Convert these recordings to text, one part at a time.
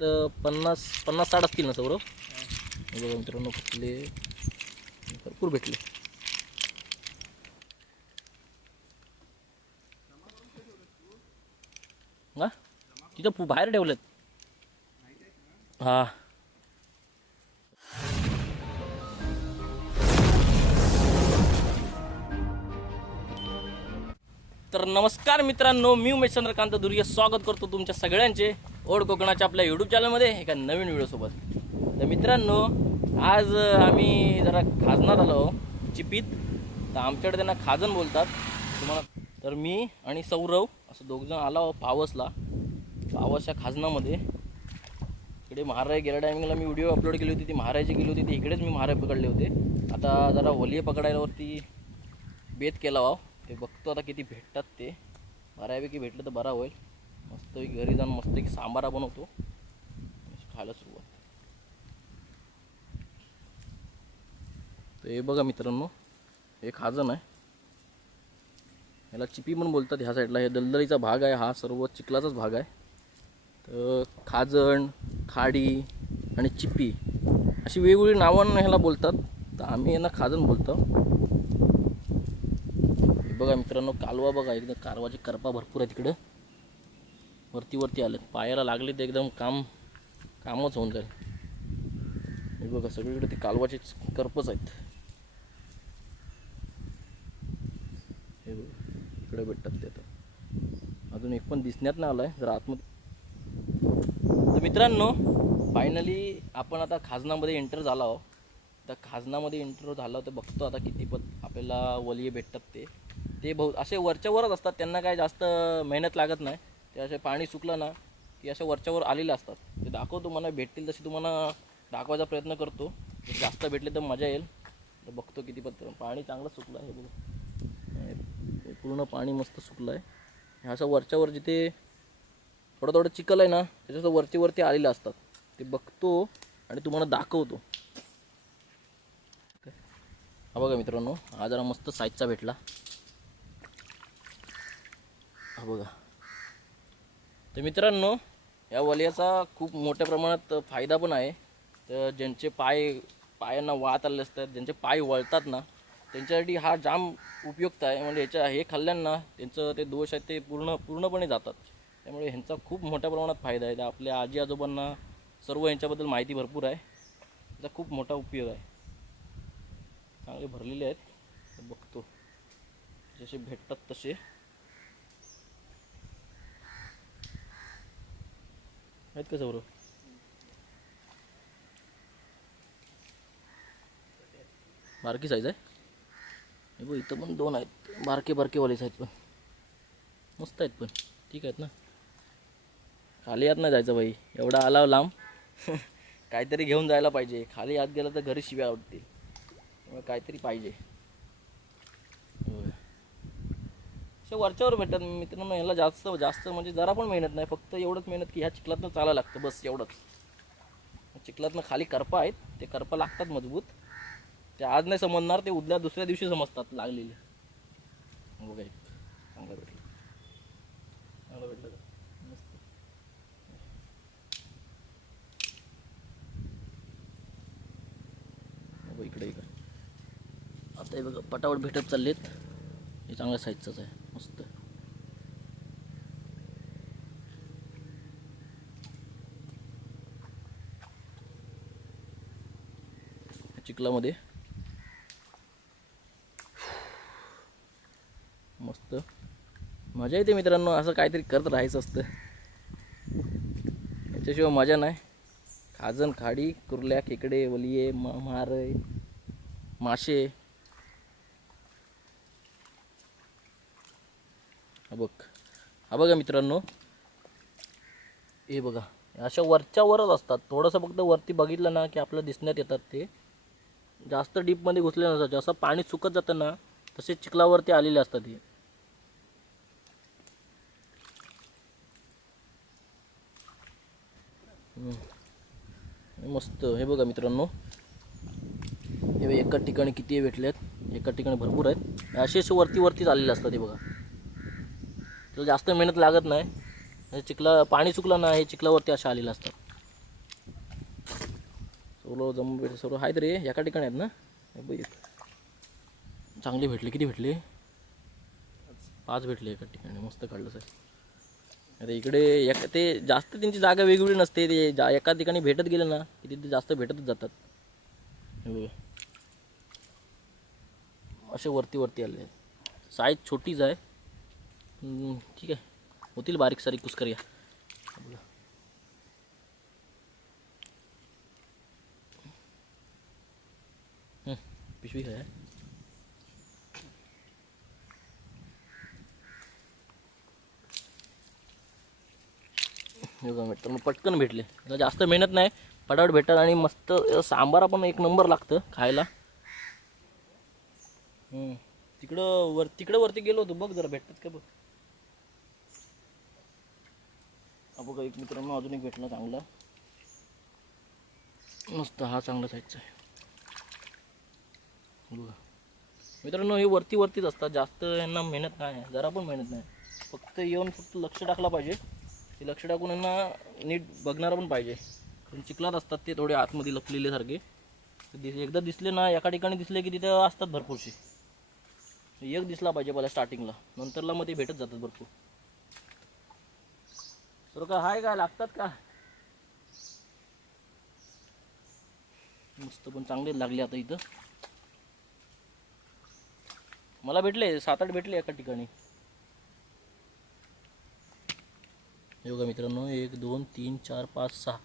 पन्नास पन्नास साठ असतील ना सौरव बघा मित्रांनो कुठले? भरपूर भेटले. हा? तिथं पू बाहेर ठेवलेत. हा. तर नमस्कार मित्रांनो मी उमेश चंद्रकांत दुर्गे. स्वागत करतो तुमच्या सगळ्यांचे. ओढ कोकणाच्या आपल्या यूट्यूब चॅनलमध्ये एका नवीन व्हिडिओसोबत तर मित्रांनो आज आम्ही जरा खाजनात आलो. चिपीत. तर आमच्याकडे त्यांना खाजन बोलतात. तुम्हाला तर मी आणि सौरव असं दोघजण आला हो पावसला. पावसच्या खाजनामध्ये. इकडे महाराय गेल्या टायमिंगला मी व्हिडिओ अपलोड केली होती ती महारायची गेली होती ती इकडेच मी महाराय पकडले होते. आता जरा वलिये पकडायलावरती बेत केला वाव. ते बघतो आता किती भेटतात ते. बऱ्यापैकी भेटलं तर बरा होईल. मस्त घरी जाऊन मस्त एक सांबारा बनवतो. खायला सुरुवात. तर हे बघा मित्रांनो हे खाजन आहे. याला चिपी पण बोलतात ह्या साईडला. हे दलदलीचा भाग आहे हा सर्व चिखलाचाच भाग आहे. तर खाजण खाडी आणि चिपी अशी वेगवेगळी नावं ह्याला बोलतात. तर आम्ही यांना खाजण बोलतो. हे बघा मित्रांनो कालवा बघा एकदम कारवाची करपा भरपूर आहे तिकडं. वरती वरती आलं पायाला लागले ते एकदम काम कामच होऊन जाईल. हे बघा सगळीकडे ते कालवाचे करपच आहेत. हे बघा इकडे भेटतात ते आता. अजून एक पण दिसण्यात नाही आलं आहे जर आतमध्ये. तर मित्रांनो फायनली आपण आता खाजनामध्ये एंटर झाला आहो तर खाजनामध्ये एंटर झाला तर बघतो आता किती पत आपल्याला वलिये भेटतात ते. ते बहु असे वरच्यावरच असतात त्यांना काय जास्त मेहनत लागत नाही. ते असे पाणी सुकलं ना की असे वरच्यावर आलेले असतात. ते दाखवतो मला भेटतील तसे तुम्हाला दाखवायचा प्रयत्न करतो. जर जास्त भेटले तर मजा येईल. तर बघतो किती पत्र पाणी चांगलं सुकलं आहे हे बघा पूर्ण पाणी मस्त सुकलं आहे. असं वरच्यावर जिथे थोडं थोडं चिखल आहे ना त्याच्यात वरती वरती आलेले असतात. ते बघतो आणि तुम्हाला दाखवतो. हा बघा मित्रांनो हा जरा मस्त साईजचा भेटला. हा बघा. तर मित्रांनो या वलयाचा खूप मोठ्या प्रमाणात फायदा पण आहे. तर ज्यांचे पाय पायांना वाहत आले असतात ज्यांचे पाय वळतात ना त्यांच्यासाठी हा जाम उपयुक्त आहे. म्हणजे याच्या हे खाल्ल्यांना त्यांचं ते दोष आहेत ते पूर्ण पूर्णपणे जातात. त्यामुळे ह्यांचा खूप मोठ्या प्रमाणात फायदा आहे. तर आपल्या आजी आजोबांना सर्व यांच्याबद्दल माहिती भरपूर आहे. त्याचा खूप मोठा उपयोग आहे. चांगले भरलेले आहेत. बघतो. जसे भेटतात तसे. आहेत का सौरव? बारकी साईज आहे? बघ इथं पण दोन आहेत. बारके बारकेवालेच आहेत पण. मस्त आहेत पण. ठीक आहेत ना? खाली यात नाही जायचं बाई एवढा आला लांब. काहीतरी घेऊन जायला पाहिजे. खाली आत गेलं तर घरी शिव्या आवडतील काहीतरी पाहिजे होय. अशा वरच्यावर भेटतात. मित्रांनो याला जास्त जास्त म्हणजे जरा पण मेहनत नाही. फक्त एवढंच मेहनत की ह्या चिखलातनं चालायला लागतं. बस एवढंच. चिखलातनं खाली करपा आहेत. ते करपा लागतात मजबूत. ते आज नाही समजणार ते उद्या दुसऱ्या दिवशी समजतात लागलेले. बघा एक. चांगलं भेटलं. चांगलं भेटलं इकडे इकडे. आता हे बघा पटापट भेटत चाललेत. हे चांगल्या साईजचंच आहे. मस्त. चिखलामध्ये. मस्त. मजा येते मित्रांनो असं काहीतरी करत राहायचं असतं. याच्याशिवाय मजा नाही. खाजन खाडी कुर्ल्या खेकडे वलिये मा मारय मासे. बघ हा बघा मित्रांनो. हे बघा. अशा वरच्या वरच असतात. थोडंसं फक्त वरती बघितलं ना की आपलं दिसण्यात येतात ते. जास्त डीपमध्ये घुसले नसतात. जसं पाणी सुकत जातं ना तसे चिखलावरती आलेले असतात हे. मस्त. हे बघा मित्रांनो. हे एका ठिकाणी किती भेटले आहेत एका ठिकाणी भरपूर आहेत. असे असे वरती वरतीच आलेले असतात हे बघा. त्याला जास्त मेहनत लागत नाही. हे चिखला पाणी चुकलं ना हे चिखलावरती अशा आलेलं असतात. सोलो जम भेट सर्व आहेत रे एका ठिकाणी आहेत ना? बघ चांगले भेटले. किती भेटले? पाच भेटले एका ठिकाणी. मस्त काढलं सर आता इकडे एक ते जास्त त्यांची जागा वेगवेगळी नसते. ते जा एका ठिकाणी भेटत गेले ना की तिथे जास्त भेटतच जातात. हे बघा. असे वरती वरती आले. साईज छोटीच आहे. ठीक आहे होतील बारीक सारीक कुस्करिया बघा पिशवी काय आहे? मित्रांनो पटकन भेटले जास्त मेहनत नाही पटापट भेटतात आणि मस्त सांबार पण एक नंबर लागतं खायला हम्म. तिकडं वर तिकडं वरती गेलो होतो बघ जरा भेटतात का बघ हा बघा एक मित्रांनो अजून एक भेटला चांगला. मस्त हा चांगला साईजचा आहे. बघा. मित्रांनो हे वरती वरतीच असतात. जास्त यांना मेहनत नाही आहे. जरा पण मेहनत नाही फक्त येऊन फक्त लक्ष टाकलं पाहिजे. ते लक्ष टाकून यांना नीट बघणारा पण पाहिजे. कारण चिखलात असतात ते थोडे आतमध्ये लपलेले सारखे. दिस एकदा दिसले ना एका ठिकाणी दिसले की तिथं असतात भरपूरसे एक दिसला पाहिजे मला स्टार्टिंगला नंतरला मग ते भेटत जातात भरपूर. तर का हाय काय लागतात का? मस्त पण चांगले लागले आता इथं. मला भेटले सात आठ भेटले एका ठिकाणी. हे बघा मित्रांनो एक दोन तीन चार पाच सहा.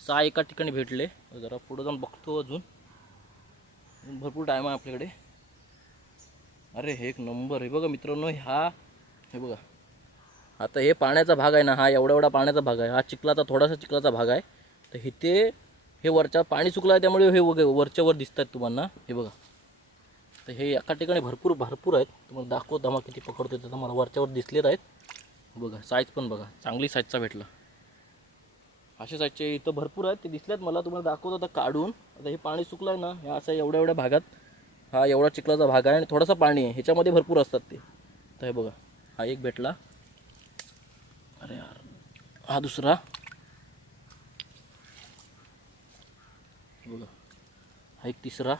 सहा एका ठिकाणी भेटले. जरा पुढं जाऊन बघतो अजून. भरपूर टाईम आहे आपल्याकडे. अरे हे एक नंबर आहे. बघा मित्रांनो हा हे बघा. आता हे पाण्याचा भाग आहे ना हा एवढा एवढा पाण्याचा भाग आहे हा चिखलाचा थोडासा चिखलाचा भाग आहे. तर इथे हे वरच्या पाणी सुकलं आहे त्यामुळे हे वग वरच्या वर दिसत आहेत तुम्हाला. हे बघा. तर हे एका ठिकाणी भरपूर भरपूर आहेत. तुम्हाला दाखव दमा किती पकडतो तर मला वरच्यावर दिसलेत आहेत. बघा साईज पण बघा. चांगली साईजचा भेटला. असे साईजचे इथं भरपूर आहेत. ते दिसल्यात मला. तुम्हाला दाखवतो आता काढून. आता हे पाणी सुकलं आहे ना ह्या असं एवढ्या एवढ्या भागात हा एवढा चिखलाचा भाग आहे आणि थोडासा पाणी आहे. ह्याच्यामध्ये भरपूर असतात ते. तर हे बघा हा एक भेटला. अरे यार. हा दुसरा. बघा. हा एक तिसरा.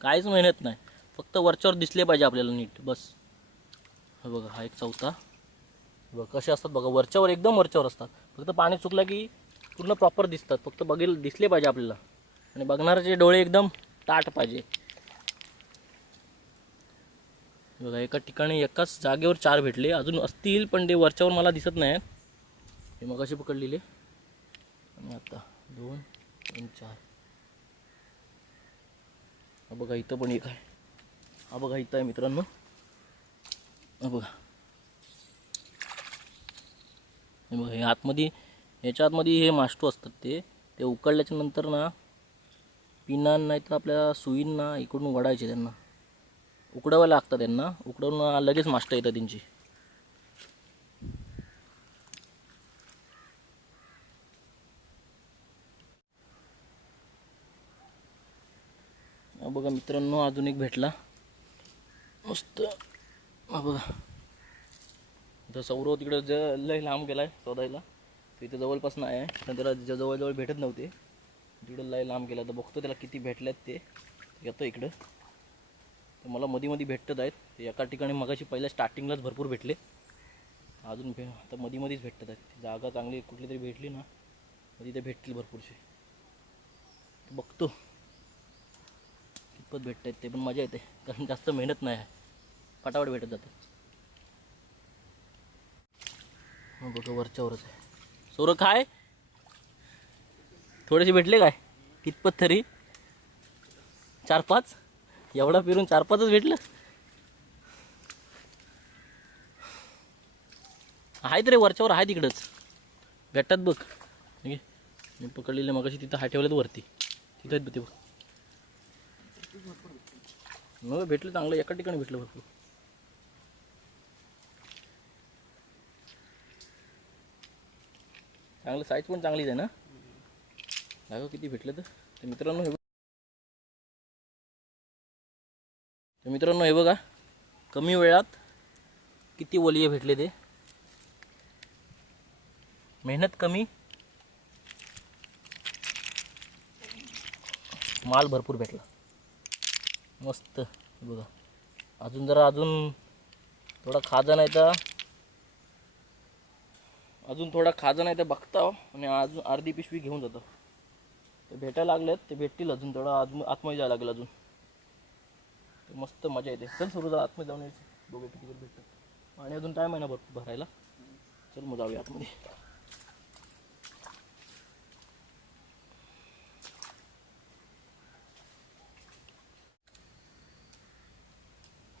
काहीच मेहनत नाही. फक्त वरच्यावर दिसले पाहिजे आपल्याला नीट. बस. हा बघा हा एक चौथा. बघा कसे असतात बघा वरच्यावर एकदम वरच्यावर असतात. फक्त पाणी चुकलं की पूर्ण प्रॉपर दिसतात. फक्त बघेल दिसले पाहिजे आपल्याला. आणि बघणाऱ्याचे डोळे एकदम ताट पाहिजे. बघा एका ठिकाणी एकाच जागेवर चार भेटले. अजून असतील पण ते वरच्यावर मला दिसत नाही. हे मग असे पकडलेले. आणि आता दोन तीन चार. हा बघा इथं पण एक आहे. हा बघा इथं आहे मित्रांनो. हा बघा. हे बघा हे आतमध्ये ह्याच्या आतमध्ये हे मास्टो असतात ते. ते उकळल्याच्या नंतर ना पिनां नाही तर आपल्या सुईंना इकडून वडायचे त्यांना. उकडावं लागतं त्यांना. उकडवून लगेच मास्टर येतं त्यांची. बघा मित्रांनो अजून एक भेटला. मस्त. बघा. सौरव तिकडं ज लय लांब गेला आहे शोधायला. तर इथे जवळपास नाही आहे. पण त्याला ज- जवळजवळ भेटत नव्हते. तिकडं लय लांब गेला. तर बघतो त्याला किती भेटल्यात ते. येतो इकडं. तर मला मध्ये मध्ये भेटत आहेत. ते एका ठिकाणी मगाशी पहिल्या स्टार्टिंगलाच भरपूर भेटले. अजून भे आता मध्ये मध्येच भेटत आहेत. जागा चांगली कुठली तरी भेटली ना मध्ये तिथे भेटतील भरपूरसे बघतो. कितपत भेटत आहेत ते पण मजा येते. कारण जास्त मेहनत नाही आहे. फटाफट भेटत जातं. बघा वरच्यावरच आहे. सोरं काय थोडेसे भेटले काय? कितपत तरी? चार पाच? एवढा फिरून चार पाचच भेटलं. आहेत रे वरच्यावर आहे तिकडंच. भेटतात बघ. मी पकडलेले मगाशी तिथं हा ठेवलेत वरती. तिथं आहेत बघ ते बघ. मग भेटलं चांगलं एका ठिकाणी भेटलं भरपूर. चांगलं साईज पण चांगलीच आहे ना? दाखव किती भेटलं तर. तर मित्रांनो हे तर मित्रांनो हे बघा. कमी वेळात किती वलिये भेटले ते. मेहनत कमी. माल भरपूर भेटला. मस्त बघा. अजून जरा अजून थोडा खाजा नाही तर अजून थोडा खाजा नाही तर बघता हो. आणि अजून अर्धी पिशवी घेऊन जातो. ते भेटायला लागलेत ते भेटतील अजून थोडा. आत आतमध्ये जायला लागेल अजून. मस्त मजा येते. चल सुरू जा आतमध्ये जाऊन यायची. बघू किती जर भेटतात. आणि अजून टाईम आहे ना भरपूर भरायला? चल मग जाऊया आतमध्ये.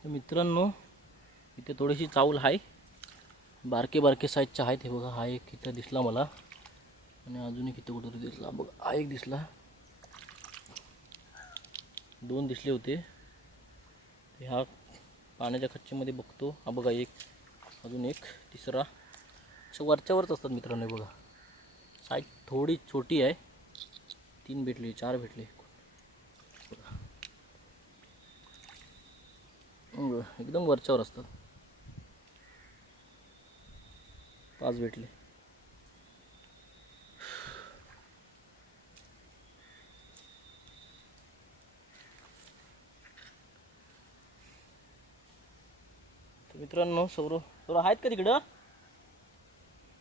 तर मित्रांनो इथे थोडीशी चावल आहे बारके बारके साईजच्या आहेत. हे बघा हा एक इथं दिसला मला. आणि अजून एक इथं कुठेतरी दिसला. बघा हा एक दिसला. दोन दिसले होते. ह्या पाण्याच्या खच्चीमध्ये बघतो. हा बघा एक अजून एक तिसरा. अशा वरच्यावरच असतात मित्रांनो हे बघा. साईज थोडी छोटी आहे. तीन भेटले चार भेटले. बघा, एकदम वरच्यावर असतात. पाच भेटले. मित्रांनो सौरव. सौरव आहेत का तिकडं?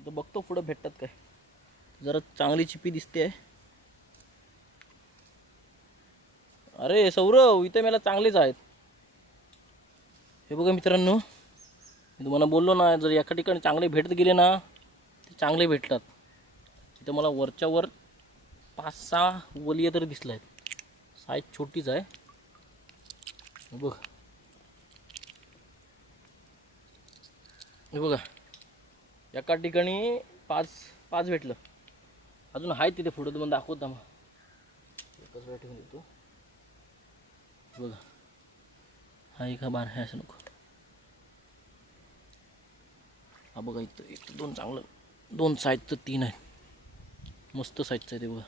तर बघतो पुढं भेटतात काय. जरा चांगली चिपी दिसते. आहे अरे सौरव इथे मला चांगलेच आहेत. हे बघा मित्रांनो मी तुम्हाला बोललो ना जर एका ठिकाणी चांगले भेटत गेले ना ते चांगले भेटतात. इथं मला वरच्या वर पाच सहा वलिया तरी दिसल्या आहेत साईज छोटीच आहे. बघ. हे बघा. एका ठिकाणी पाच पाच भेटलं. अजून आहे तिथे पुढं तुम्हाला दाखवता मग एकच वेळ ठेवून देतो. बघा. हा एक हा बार आहे असं नको. हा बघा इथं एक दोन चांगलं दोन साईजचं तीन आहे. मस्त साईजचं आहे ते बघा.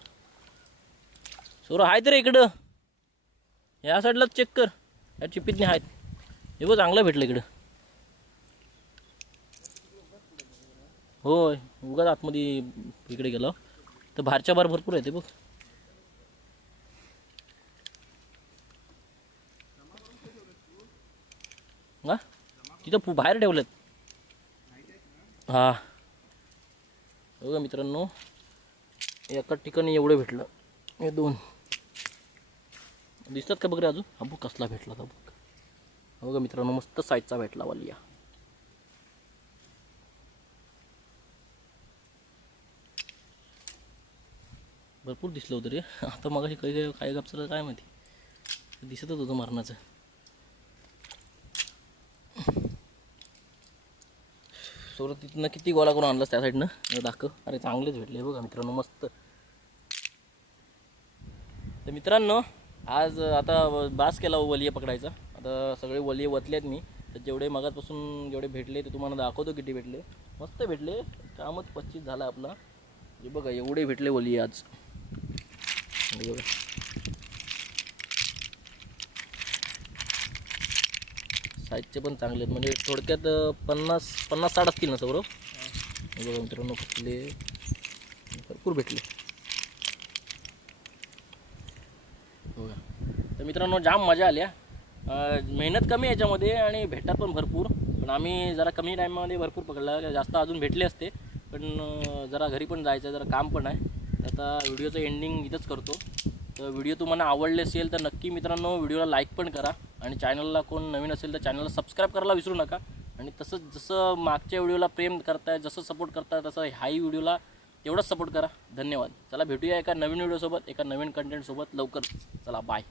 सोरं आहे तर इकडं. या साईडलाच चेक कर. या चिपीतने आहेत. हे बघ चांगलं भेटलं इकडं. होय उगाच आतमध्ये इकडे गेलो. तर बाहेरच्या बार भरपूर आहे ते बघ. हा? तिथं बाहेर ठेवलेत. हा. बघा मित्रांनो एका ठिकाणी एवढं भेटलं. हे दोन. दिसतात का बघ रे अजून? हा बघ कसला भेटला का बघ. बघा मित्रांनो मस्त साईजचा भेटला वालिया भरपूर दिसलं होतं रे. आता मग काही काही काय कापचं काय माहिती. दिसतच होतं मरणाचं. सोबत तिथनं किती गोळा करून आणलास त्या साईडनं? दाखव. अरे चांगलेच भेटले बघा मित्रांनो मस्त. तर मित्रांनो आज आता बास केला हो वलिये पकडायचा. आता सगळे वलिये वतलेत मी. तर जेवढे मगाचपासून जेवढे भेटले ते तुम्हाला दाखवतो किती भेटले. मस्त भेटले. कामच पच्चीस झाला आपला. हे बघा एवढे भेटले वलिये आज. बघा साईजचे पण चांगले आहेत. म्हणजे थोडक्यात पन्नास पन्नास साठ असतील ना हे. बघा मित्रांनो कसले. भरपूर भेटले. बघा. तर मित्रांनो जाम मजा आल्या मेहनत कमी आहे याच्यामध्ये आणि भेटतात पण भरपूर. पण आम्ही जरा कमी टाईममध्ये भरपूर पकडला. जास्त अजून भेटले असते. पण जरा घरी पण जायचं जरा काम पण आहे. आता व्हिडिओचं एंडिंग इथंच करतो. तर व्हिडिओ तुम्हाला आवडले असेल तर नक्की मित्रांनो व्हिडिओला लाईक पण करा आणि चॅनलला कोण नवीन असेल तर चॅनलला सबस्क्राईब करायला विसरू नका. आणि तसंच जसं मागच्या व्हिडिओला प्रेम करताय जसं सपोर्ट करताय तसं ह्याही व्हिडिओला तेवढंच सपोर्ट करा. धन्यवाद. चला भेटूया एका नवीन व्हिडिओसोबत एका नवीन कंटेंटसोबत लवकर चला बाय